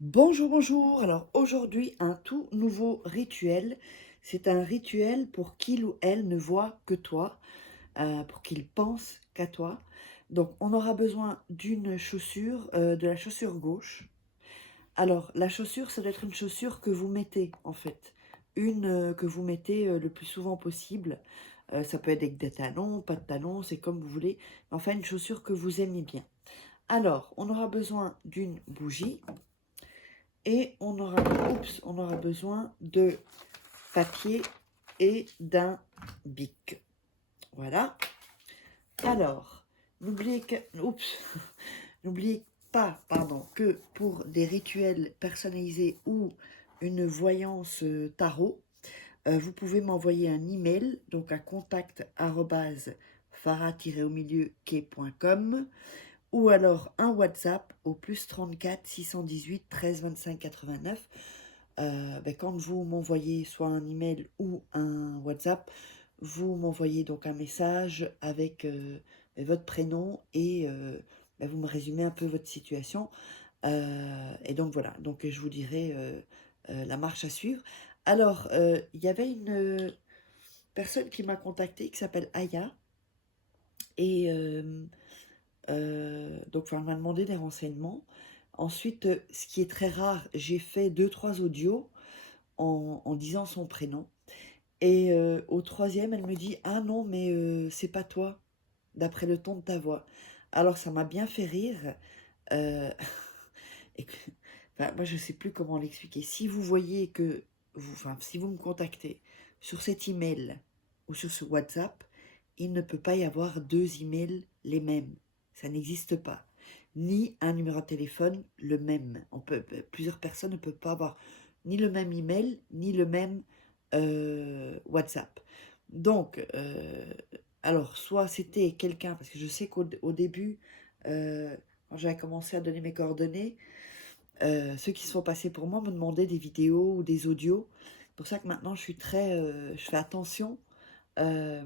Bonjour, bonjour. Alors aujourd'hui, un tout nouveau rituel. C'est un rituel pour qu'il ou elle ne voit que toi, pour qu'il pense qu'à toi. Donc on aura besoin d'une chaussure, de la chaussure gauche. Alors la chaussure, ça doit être une chaussure que vous mettez en fait. Une que vous mettez le plus souvent possible. Ça peut être avec des talons, pas de talons, c'est comme vous voulez. Enfin, une chaussure que vous aimez bien. Alors, on aura besoin d'une bougie. Et on aura besoin de papier et d'un bic. Voilà. Alors, n'oubliez que, oups, n'oubliez pas, pardon, que pour des rituels personnalisés ou une voyance tarot, vous pouvez m'envoyer un email, donc à contact@farah-au-milieu-quai.com ou alors un WhatsApp au plus 34 618 13 25 89. Quand vous m'envoyez soit un email ou un WhatsApp, vous m'envoyez donc un message avec votre prénom et vous me résumez un peu votre situation. Et donc voilà, donc je vous dirai la marche à suivre. Alors, il y avait une personne qui m'a contacté qui s'appelle Aya et donc enfin, elle m'a demandé des renseignements. Ensuite, ce qui est très rare, j'ai fait deux trois audios en disant son prénom. Et au troisième, elle me dit: «Ah non, mais c'est pas toi, d'après le ton de ta voix». Alors ça m'a bien fait rire, heu et que enfin, moi je sais plus comment l'expliquer. Si vous voyez que si vous me contactez sur cet email ou sur ce WhatsApp, il ne peut pas y avoir 2 emails les mêmes. Ça n'existe pas. Ni un numéro de téléphone le même. Plusieurs personnes ne peuvent pas avoir ni le même email, ni le même WhatsApp. Donc, alors, soit c'était quelqu'un, parce que je sais qu'au début, quand j'avais commencé à donner mes coordonnées, ceux qui se sont passés pour moi me demandaient des vidéos ou des audios. C'est pour ça que maintenant je fais attention. Euh,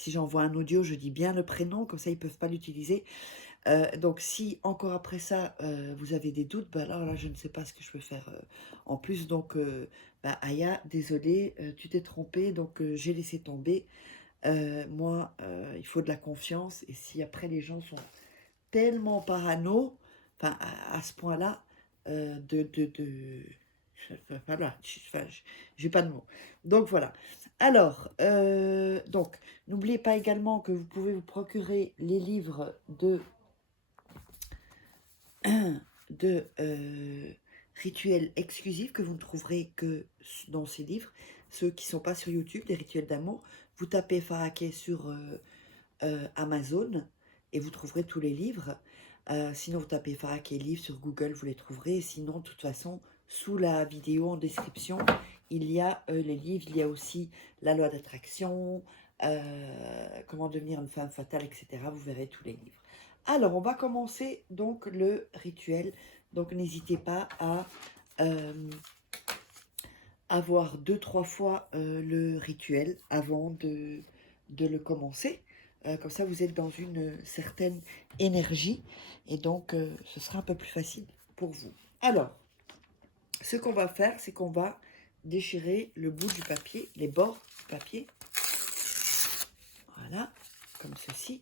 Si j'envoie un audio, je dis bien le prénom, comme ça ils peuvent pas l'utiliser. Donc si encore après ça, vous avez des doutes, bah alors là je ne sais pas ce que je peux faire en plus. Donc Aya, désolé, tu t'es trompée, donc j'ai laissé tomber. Moi, il faut de la confiance. Et si après les gens sont tellement parano, enfin à ce point-là, voilà, j'ai pas de mots. Donc voilà. Alors, donc, n'oubliez pas également que vous pouvez vous procurer les livres de rituels exclusifs que vous ne trouverez que dans ces livres, ceux qui ne sont pas sur YouTube, des rituels d'amour. Vous tapez Faraké sur Amazon et vous trouverez tous les livres. Sinon, vous tapez Faraké livres sur Google, vous les trouverez. Sinon, de toute façon, sous la vidéo en description, il y a les livres. Il y a aussi la loi d'attraction, comment devenir une femme fatale, etc. Vous verrez tous les livres. Alors, on va commencer donc le rituel. Donc, n'hésitez pas à avoir deux, trois fois le rituel avant de le commencer. Comme ça, vous êtes dans une certaine énergie et donc ce sera un peu plus facile pour vous. Alors, ce qu'on va faire, c'est qu'on va déchirer le bout du papier, les bords du papier. Voilà, comme ceci.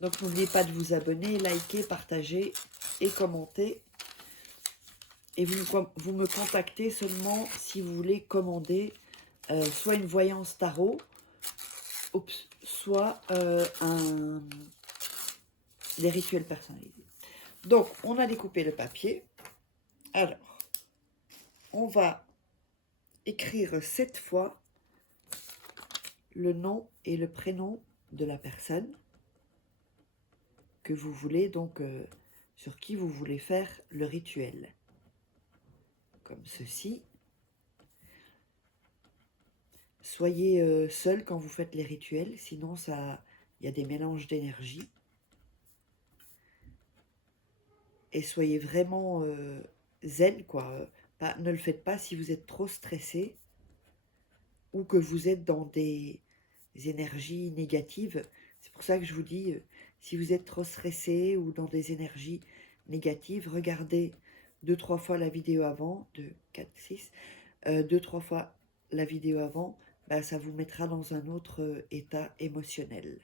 Donc, n'oubliez pas de vous abonner, liker, partager et commenter. Et vous me contactez seulement si vous voulez commander soit une voyance tarot, soit des rituels personnalisés. Donc, on a découpé le papier. Alors, on va écrire 7 fois le nom et le prénom de la personne que vous voulez, donc sur qui vous voulez faire le rituel. Comme ceci. Soyez seul quand vous faites les rituels, sinon il y a des mélanges d'énergie. Et soyez vraiment zen, quoi. Ne le faites pas si vous êtes trop stressé ou que vous êtes dans des énergies négatives. C'est pour ça que je vous dis, Si vous êtes trop stressé ou dans des énergies négatives, regardez 2-3 fois la vidéo avant, 2, 4, 6, 2-3 fois la vidéo avant, bah, ça vous mettra dans un autre état émotionnel.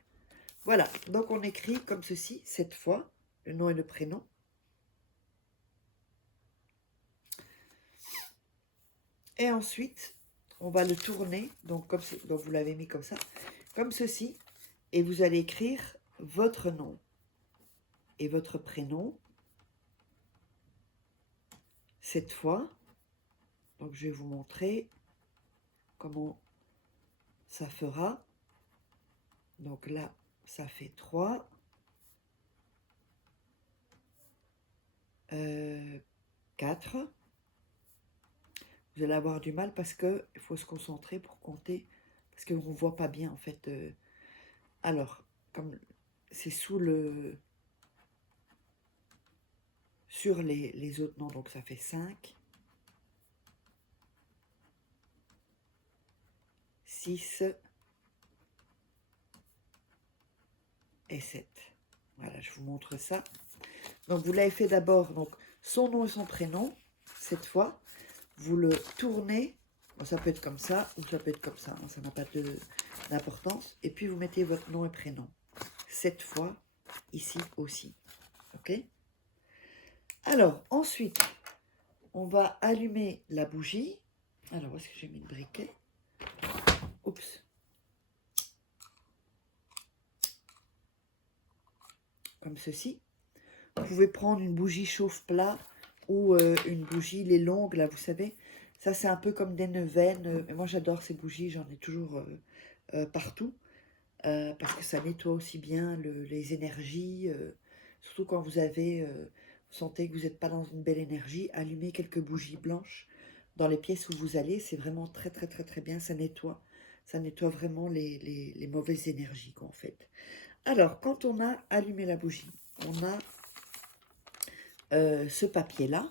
Voilà, donc on écrit comme ceci, 7 fois, le nom et le prénom. Et ensuite, on va le tourner, donc vous l'avez mis comme ça, comme ceci, et vous allez écrire votre nom et votre prénom 7 fois. Donc je vais vous montrer comment ça fera. Donc là, ça fait 3. 4. Vous allez avoir du mal parce qu'il faut se concentrer pour compter, parce qu'on ne voit pas bien en fait. Alors, comme c'est sur les autres noms, donc ça fait 5, 6 et 7. Voilà, je vous montre ça. Donc vous l'avez fait d'abord, donc son nom et son prénom, cette fois. Vous le tournez, bon, ça peut être comme ça ou ça peut être comme ça, hein, ça n'a pas d'importance. Et puis vous mettez votre nom et prénom, 7 fois, ici aussi. Ok? Alors, ensuite, on va allumer la bougie. Alors, où est-ce que j'ai mis le briquet? Oups. Comme ceci. Vous pouvez prendre une bougie chauffe-plat ou une bougie, les longues, là, vous savez. Ça, c'est un peu comme des neuvaines. Mais moi, j'adore ces bougies, j'en ai toujours partout. Parce que ça nettoie aussi bien les énergies. Surtout quand vous sentez que vous n'êtes pas dans une belle énergie, allumez quelques bougies blanches dans les pièces où vous allez. C'est vraiment très, très, très, très bien. Ça nettoie. Ça nettoie vraiment les mauvaises énergies, quoi, en fait. Alors, quand on a allumé la bougie, on a ce papier-là.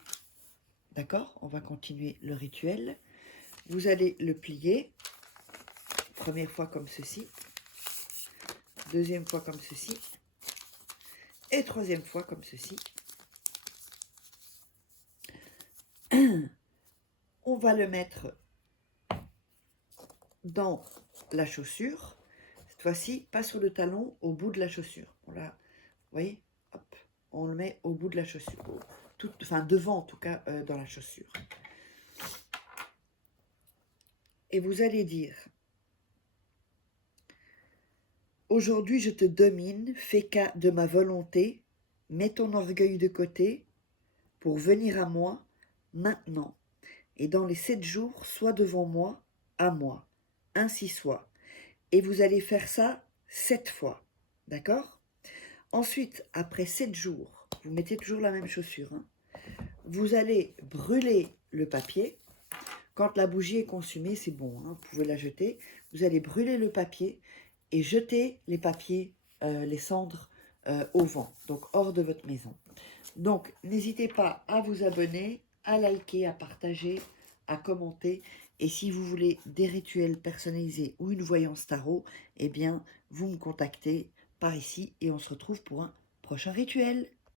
D'accord? On va continuer le rituel. Vous allez le plier. Première fois comme ceci. Deuxième fois comme ceci. Et troisième fois comme ceci. On va le mettre dans la chaussure. Cette fois-ci, pas sur le talon, au bout de la chaussure. Voilà, vous voyez, hop, on le met au bout de la chaussure. Enfin, devant en tout cas, dans la chaussure. Et vous allez dire: aujourd'hui, je te domine, fais cas de ma volonté, mets ton orgueil de côté pour venir à moi maintenant. Et dans les 7 jours, sois devant moi, à moi. Ainsi soit. Et vous allez faire ça 7 fois. D'accord? Ensuite, après 7 jours, vous mettez toujours la même chaussure. Hein, vous allez brûler le papier. Quand la bougie est consumée, c'est bon, hein, vous pouvez la jeter. Vous allez brûler le papier et jeter les papiers, les cendres au vent, donc hors de votre maison. Donc, n'hésitez pas à vous abonner, à liker, à partager, à commenter. Et si vous voulez des rituels personnalisés ou une voyance tarot, eh bien, vous me contactez par ici et on se retrouve pour un prochain rituel.